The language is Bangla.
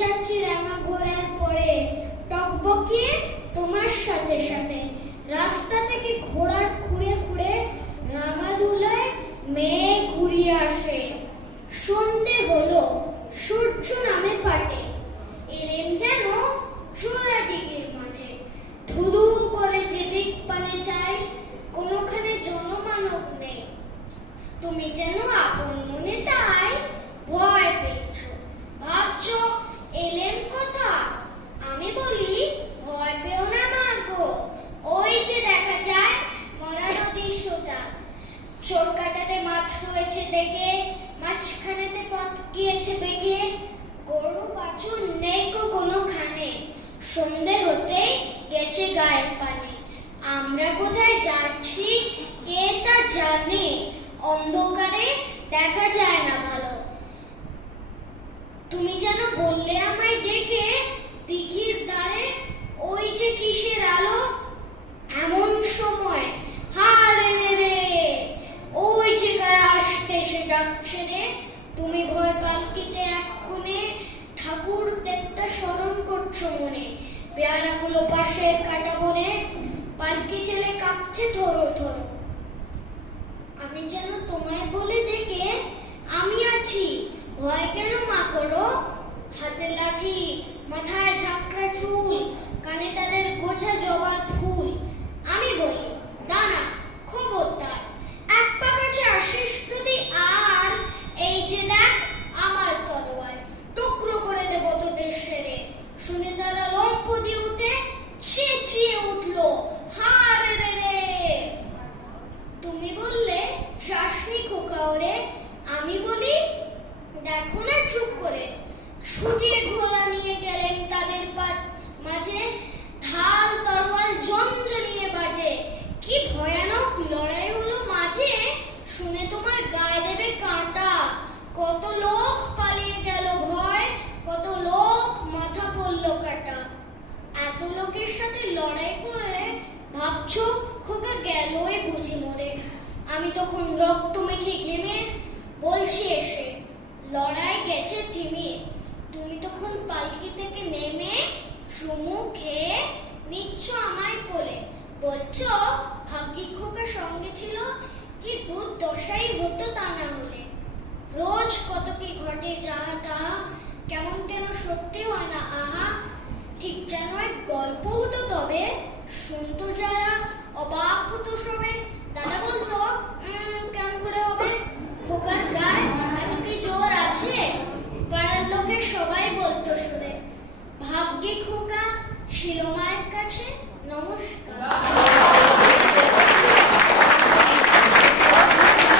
যাচ্ছি রাঙা ঘোড়ার পরে টকবকিয়ে তোমার সাথে সাথে রাস্তা থেকে ঘোড়ার খুঁড়ে খুঁড়ে রাঙা ধুলায় মেঘ ঘুরিয়ে আসে। সন্ধে হলো, সূর্য নামে পাটে, এলেম যেন চোরাডিগির মাঠে। ধুধু করে যেদিক পানে চাই, কোনোখানে জনমানব নেই। তুমি যেন আপন মনে তাই ভয় পেয়েছ, ভাবছ এলেম কথা। আমি বলি ভয় পেও না মাগো, ওই যে দেখা যায় মরা নদীর সোতা। চোর কাটাতে মাঠ রয়েছে দেখে, মাঝখানেতে পথ গিয়েছে বেঁকে। গরু বাছুর নেই গো কোনোখানে, সন্ধে হতেই গেছে গায়ে পানি। আমরা কোথায় যাচ্ছি কে তা জানে, অন্ধকারে দেখা যায় না ভালো। তুমি যেন বললে আমায় ডেকে, দিঘির ধারে ওই যে কিসের আলো। এমন সময় হারে রে, ওই যে কারা আসতে সে ডাকছে রে। তুমি ভয় পালকিতে এক কোণে ঠাকুর দেবতা স্মরণ করছো মনে। পেয়ারাগুলো পাশের কাটা বনে, পালকি ছেলে কাঁপছে থরো থরো। আমি যেন তোমায় বলে ডেকে, আমি আছি ভয় কেন মা করো। হাতে লাঠি, মাথায় ঝাঁকড়া চুল, কানে তাদের গোছা জবার ফুল। আমি বলি দাঁড়া খবরদার, এক পা কাছে আসিস যদি আর, এই যে দেখ আমার তলোয়ার, টুকরো করে দেব তোদের সেরে। শুনে তারা লম্ফ দিয়ে উঠে চেঁচিয়ে উঠলো হারে রে রে। তুমি বললে শাসনি খোকা ওরে, আমি বলি দেখো না চুপ করে। ছুটিয়ে ঘোড়া নিয়ে গেলেন তাদের মাঝে, ঢাল তরোয়াল ঝনঝনিয়ে বাজে। কি ভয়ানক লড়াই হলো মাঝে, শুনে তোমার গায়ে দেবে কাঁটা। কত লোক পালিয়ে গেল ভয়, কত লোক মাথা পড়ল কাটা। এত লোকের সাথে লড়াই করে ভাবছো খোকা গেলই বুঝি মরে। আমি তখন রক্ত মেখে ঘেমে বলছি এসে, লড়াই গেছে থেমে। তুমি তখন পালকি থেকে নেমে সুমুখে নিচ্ছ আমায় কোলে, বলছো ভাগ্যি খোকা সঙ্গে ছিল, কি দুর্দশাই হতো তা না হলে। রোজ কত কি ঘটে যাহা তাহা, কেমন কেন সত্যি হয় না আহা। ঠিক যেন এক গল্প হতো তবে, শুনতো যারা অবাক হতো সবে। দাদা বলতো কেমন করে হবে, খোকার গায়ে এত কি জোর আছে। পাড়ার লোকে সবাই বলতো শুনে, ভাগ্যে খোকা ছিল মায়ের কাছে। নমস্কার।